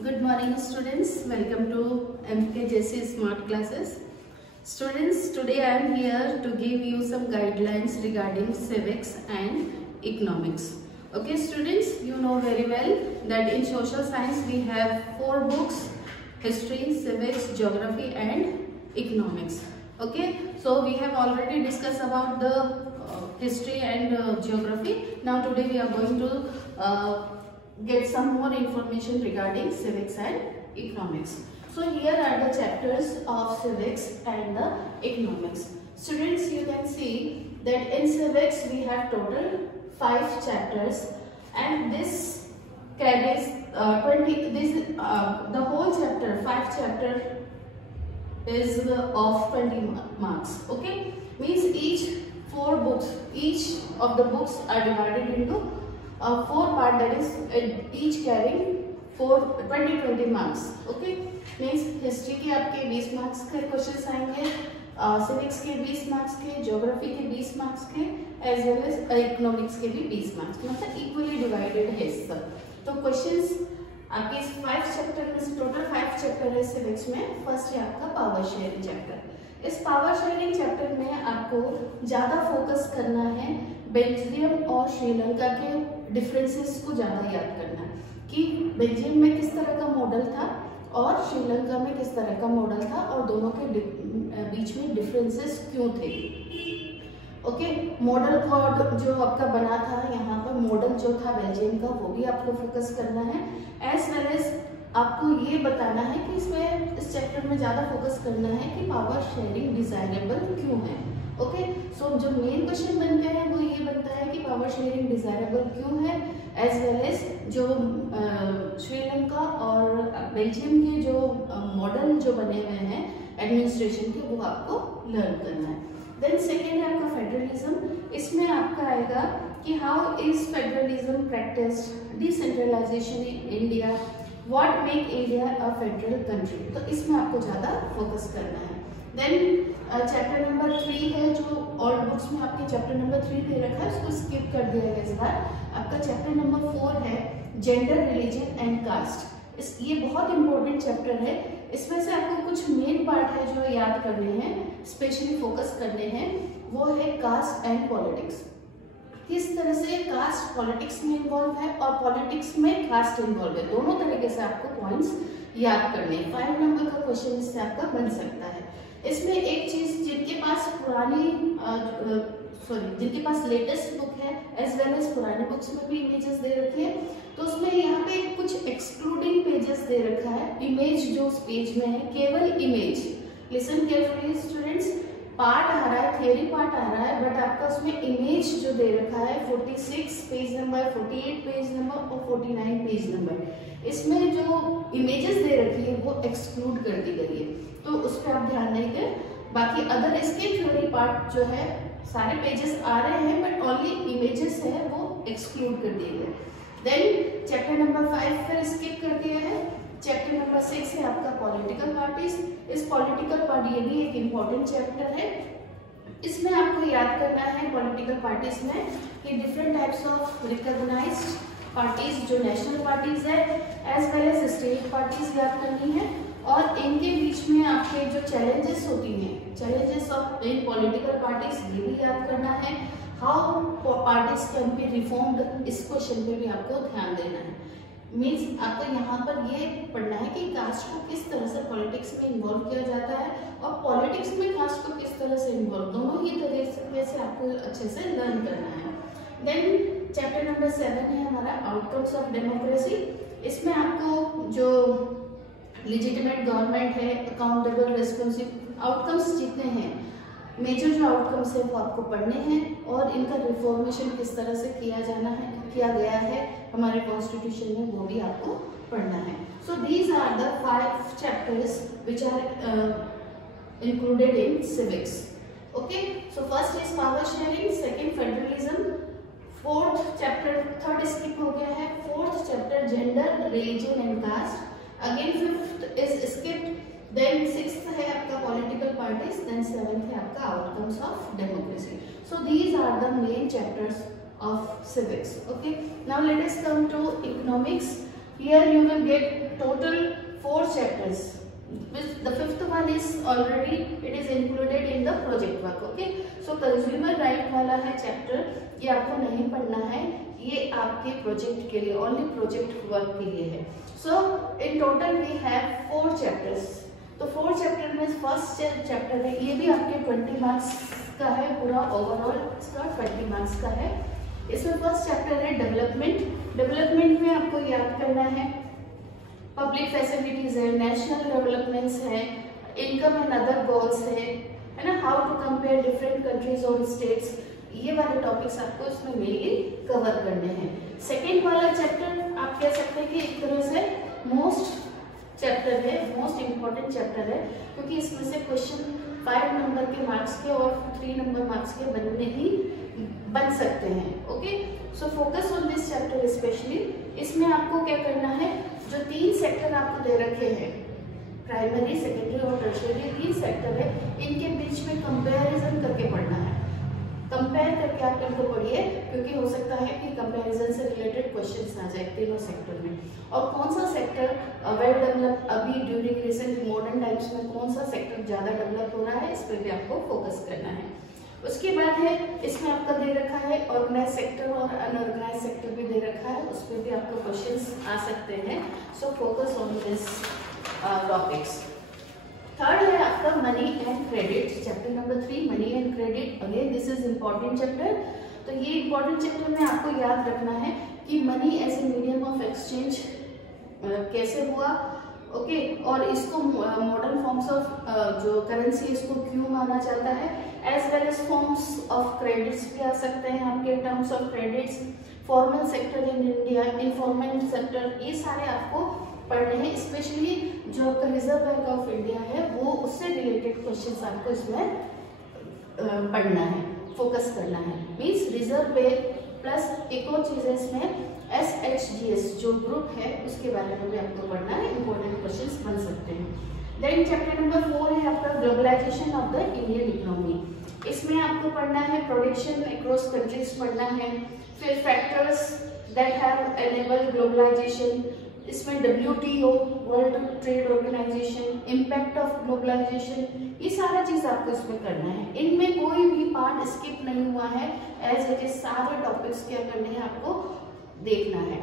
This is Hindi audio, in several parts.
Good morning students, welcome to MKJC Smart Classes. Students, today I am here to give you some guidelines regarding civics and economics. Okay students, you know very well that in social science we have 4 books: history, civics, geography and economics. Okay, so we have already discussed about the history and geography. Now today we are going to get some more information regarding civics and economics. So here are the chapters of civics and the economics. Students, you can see that in civics we have total 5 chapters, and this carries the whole chapter, 5 chapter is of 20 marks. Okay, means each of the books are divided into 4 part, that is each carrying 20 marks. Okay, means history के आपके 20 मार्क्स के क्वेश्चंस आएंगे, सिविक्स के 20 मार्क्स के, ज्योग्राफी के 20 मार्क्स के, एज वेल एज इकोनॉमिक्स के भी 20 मार्क्स, मतलब इक्वली डिवाइडेड है सब. तो क्वेश्चंस आपके इस 5 चैप्टर में से टोटल 5 चैप्टर है सिविक्स में. फर्स्ट है आपका पावर शेयरिंग चैप्टर. इस पावर शेयरिंग चैप्टर में आपको ज्यादा फोकस करना है बेल्जियम और श्रीलंका के डिफरेंसेस को ज्यादा याद करना है कि बेल्जियम में किस तरह का मॉडल था और श्रीलंका में किस तरह का मॉडल था और दोनों के बीच में डिफरेंसेस क्यों थे. ओके, मॉडल कोड जो आपका बना था यहाँ पर, मॉडल जो था बेल्जियम का, वो भी आपको फोकस करना है. एज वेल एज आपको ये बताना है कि इसमें इस चैप्टर में ज्यादा फोकस करना है कि पावर शेयरिंग डिजायरेबल क्यों है. ओके, सो जो मेन क्वेश्चन बनते हैं वो ये बनता है कि पावर शेयरिंग डिजायरेबल क्यों है, एज वेल एज जो श्रीलंका और बेल्जियम के जो मॉडल जो बने हुए हैं एडमिनिस्ट्रेशन के, वो आपको लर्न करना है. देन सेकेंड है आपका फेडरलिज्म. इसमें आपका आएगा कि how is federalism practised, decentralisation in India, what make India a federal country. तो इसमें आपको ज्यादा फोकस करना है. देन चैप्टर नंबर 3 है, जो ऑल बुक्स में आपके चैप्टर नंबर 3 दे रखा है, उसको स्किप कर दिया गया इस बार. आपका चैप्टर नंबर 4 है जेंडर, रिलीजन एंड कास्ट. ये बहुत इंपॉर्टेंट चैप्टर है. इसमें से आपको कुछ मेन पार्ट है जो याद करने हैं, स्पेशली फोकस करने हैं. वो है कास्ट एंड पॉलिटिक्स. किस तरह से कास्ट पॉलिटिक्स में इन्वॉल्व है और पॉलिटिक्स में कास्ट इन्वॉल्व है, दोनों तरीके से आपको पॉइंट्स याद करने हैं. 5 नंबर का क्वेश्चन इससे आपका बन सकता है. इसमें एक चीज, जिनके पास लेटेस्ट बुक है एज वेल एज पुरानी बुक्स में भी इमेजेस दे रखे हैं, तो उसमें यहाँ पे कुछ एक्सक्लूडिंग पेजेस दे रखा है. इमेज जो उस पेज में है, केवल image. Listen carefully students, part आ रहा है, थियरी पार्ट आ रहा है, बट आपका उसमें इमेज जो दे रखा है 46 पेज नंबर, 48 पेज नंबर और 49 पेज नंबर, इसमें जो इमेजेस दे रखी है वो एक्सक्लूड कर दी गई है, तो उस पर आप ध्यान नहीं दें. बाकी अदर इसके थ्योरी पार्ट जो है सारे पेजेस आ रहे हैं, बट ओनली इमेजेस है वो एक्सक्लूड कर दिए गए. देन चैप्टर नंबर 5 फिर स्किप कर दिया है. चैप्टर नंबर 6 है आपका पॉलिटिकल पार्टीज. इस पॉलिटिकल पार्टी, ये भी एक इम्पोर्टेंट चैप्टर है. इसमें आपको याद करना है पॉलिटिकल पार्टीज में कि different types of recognised parties, जो नेशनल पार्टीज है, as well as state parties याद करनी है. और इनके बीच में आपके जो चैलेंजेस होती हैं, challenges of in political parties, ये भी याद करना है. How parties can be reformed, इस क्वेश्चन पे भी आपको ध्यान देना है. मीन्स आपको यहाँ पर ये पढ़ना है कि कास्ट को किस तरह से पॉलिटिक्स में इन्वॉल्व किया जाता है और पॉलिटिक्स में कास्ट को किस तरह से इन्वॉल्व, दोनों ही तरीके से आपको अच्छे से लर्न करना है. देन चैप्टर नंबर 7 है हमारा आउटकम्स ऑफ डेमोक्रेसी. इसमें आपको जो लेजिटिमेट गवर्नमेंट है, अकाउंटेबल, रिस्पॉन्सिव, आउटकम्स जितने हैं, मेजर जो आउटकम्स है वो आपको पढ़ने हैं और इनका रिफॉर्मेशन किस तरह से किया गया है हमारे कॉन्स्टिट्यूशन में, वो भी आपको पढ़ना है. So these are the 5 chapters which are included in civics. Okay, so first is power sharing, second federalism, 4th chapter 3rd skip हो गया है, 4th chapter gender, religion and caste. Again 5th is skipped. Then 6th है आपका पॉलिटिकल पार्टीज. देन 7th है आपका outcomes of democracy. So these are the main chapters of civics. Okay, now let us come to economics. Here you will get total 4 chapters. The fifth one is already it is included in the project work. Okay, so consumer right वाला है चैप्टर, ये आपको नहीं पढ़ना है, ये आपके प्रोजेक्ट के लिए, ओनली प्रोजेक्ट वर्क के लिए है. So in total we have 4 chapters. तो 4 चैप्टर में फर्स्ट चैप्टर है, ये भी आपके 20 मार्क्स का है, पूरा ओवरऑल इसका 20 मार्क्स का है. इसमें फर्स्ट चैप्टर है डेवलपमेंट. डेवलपमेंट में आपको याद करना है पब्लिक फैसिलिटीज है, नेशनल डेवलपमेंट्स है, इनकम एंड अदर गोल्स है ना, how to compare different countries और स्टेट्स, ये वाले टॉपिक्स आपको इसमें मेनली कवर करने हैं. सेकेंड वाला चैप्टर आप कह सकते हैं कि एक तरह से मोस्ट चैप्टर है, मोस्ट इम्पोर्टेंट चैप्टर है, क्योंकि इसमें से क्वेश्चन 5 नंबर के मार्क्स के और 3 नंबर मार्क्स के बनने ही बन सकते हैं. Okay, so focus on this chapter specially. इसमें आपको क्या करना है, जो 3 सेक्टर आपको दे रखे हैं, प्राइमरी, सेकेंडरी और टर्शियरी 3 सेक्टर है, इनके बीच में कंपैरिजन करके पढ़ना है. कंपेयर करके आप इनको पढ़िए, क्योंकि हो सकता है कि कंपैरिजन से रिलेटेड क्वेश्चंस आ जाए तीनों सेक्टर में. और कौन सा सेक्टर वेल डेवलप अभी ड्यूरिंग रिसेंट मॉडर्न टाइम्स में कौन सा सेक्टर ज्यादा डेवलप हो रहा है, इस पर भी आपको फोकस करना है. उसके बाद है इसमें आपका दे रखा है ऑर्गेनाइज सेक्टर और अनऑर्गेनाइज सेक्टर भी दे रखा है, उस पर भी आपको क्वेश्चंस आ सकते हैं. So focus on this topics. Third है आपका money and credit, chapter number 3 money and credit. Again this is important chapter. तो ये इम्पोर्टेंट चैप्टर में आपको याद रखना है कि money as a medium of exchange कैसे हुआ. ओके, और इसको मॉडर्न फॉर्म्स ऑफ जो करेंसी इसको क्यों माना जाता है, as well as forms of credits भी आ सकते हैं आपके terms of credits, formal sector in India, informal sector, ये सारे आपको पढ़ने हैं. स्पेशली जो आपका रिजर्व बैंक ऑफ इंडिया है वो उससे रिलेटेड क्वेश्चंस आपको इसमें पढ़ना है, फोकस करना है. मीन्स रिजर्व बैंक प्लस एक और चीज है इसमें SHGS जो ग्रुप है उसके बारे में भी आपको पढ़ना है, इंपॉर्टेंट क्वेश्चंस बन सकते हैं. देन चैप्टर नंबर 4 है आपका globalisation of the Indian economy. इसमें आपको पढ़ना है प्रोडक्शन अक्रॉस कंट्रीज पढ़ना है, फिर factors that have enabled globalisation, इसमें WTO world trade organisation, impact of globalisation, ये सारा चीज आपको इसमें करना है. इनमें कोई भी पार्ट स्किप नहीं हुआ है, एज इट इज सारे टॉपिक्स क्या करने हैं आपको देखना है.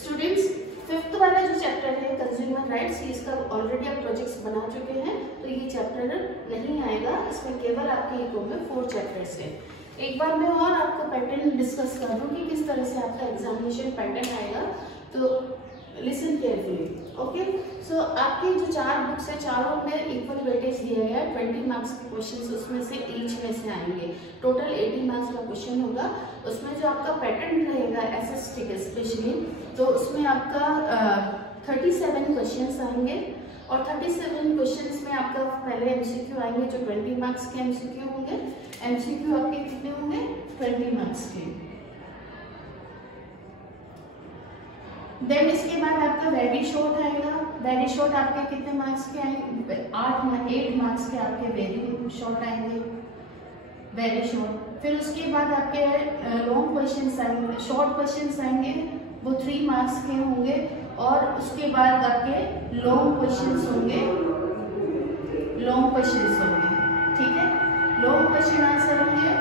स्टूडेंट्स, फिफ्थ वाला जो चैप्टर है कंज्यूमर राइट्स, इसका ऑलरेडी आप प्रोजेक्ट्स बना चुके हैं, तो ये चैप्टर नहीं आएगा. इसमें केवल आपके इको में 4 चैप्टर्स है. एक बार मैं और आपको पैटर्न डिस्कस कर दूं कि किस तरह से आपका एग्जामिनेशन पैटर्न आएगा. तो लिसन केयरफुली. ओके, सो आपकी जो 4 बुक्स है, चारों में इक्वल वेटेज दिया गया है. 20 मार्क्स के क्वेश्चंस उसमें से ईच में से आएंगे. टोटल 80 मार्क्स का क्वेश्चन होगा. उसमें जो आपका पैटर्न रहेगा SST के स्पेशली, तो उसमें आपका 37 क्वेश्चंस आएंगे. और 37 क्वेश्चंस में आपका पहले MCQ आएंगे जो 20 मार्क्स के MCQ होंगे. MCQ आपके कितने होंगे? 20 मार्क्स के. देन इसके बाद आपका वेरी शॉर्ट आएगा. वेरी शॉर्ट आपके कितने मार्क्स के आएंगे? 8 मार्क्स के आपके वेरी शॉर्ट आएंगे, वेरी शॉर्ट. फिर उसके बाद आपके लॉन्ग क्वेश्चंस आएंगे, शॉर्ट क्वेश्चंस आएंगे, वो 3 मार्क्स के होंगे. और उसके बाद आपके लॉन्ग क्वेश्चंस होंगे, ठीक है, लॉन्ग क्वेश्चन आंसर होंगे.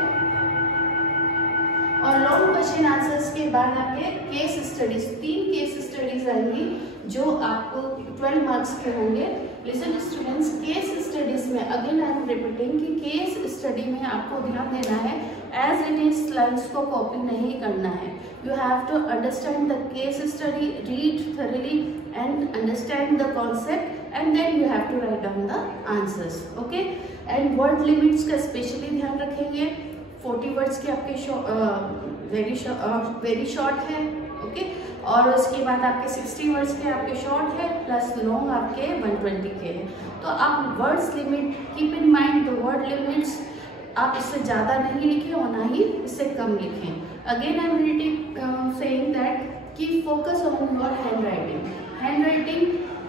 और लॉन्ग क्वेश्चन आंसर्स के बाद आपके केस स्टडीज, 3 केस स्टडीज आएंगी जो आपको 12 मार्क्स के होंगे. लिसन स्टूडेंट्स, केस स्टडीज में अगेन आई एम रिपीटिंग कि केस स्टडी में आपको ध्यान देना है, एज इट इज स्लाइड्स को कॉपी नहीं करना है. You have to understand the case study, read thoroughly and understand the concept, and then you have to write down the answers. Okay, and word limits का स्पेशली ध्यान रखेंगे. 40 वर्ड्स के आपके वेरी शॉर्ट है. ओके, और उसके बाद आपके 60 वर्ड्स के आपके शॉर्ट है, प्लस लॉन्ग आपके 120 के हैं. तो आप words limit keep in mind, the word limits आप इससे ज़्यादा नहीं लिखें और ना ही इससे कम लिखें. Again I am reading saying that कि focus on your handwriting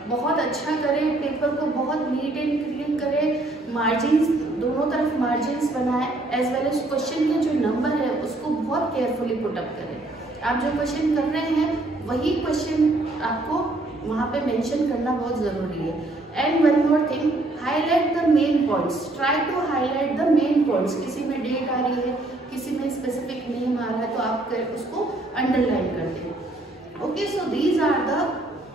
बहुत अच्छा करें, पेपर को बहुत नीट एंड क्लीन करें, मार्जिन्स दोनों तरफ मार्जिन्स बनाएं, एज वेल एज क्वेश्चन के जो नंबर है उसको बहुत केयरफुली पुट अप करें. आप जो क्वेश्चन कर रहे हैं वही क्वेश्चन आपको वहाँ पे मेंशन करना बहुत जरूरी है। And one more thing, highlight the main points, try to highlight the main points. किसी में डेट आ रही है, किसी में स्पेसिफिक नेम आ रहा है, तो आप उसको अंडरलाइन कर दें। Okay, so these are the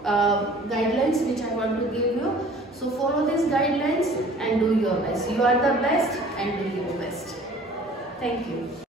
guidelines which I want to give you. So follow these guidelines and do your best. You are the best and do your best. Thank you.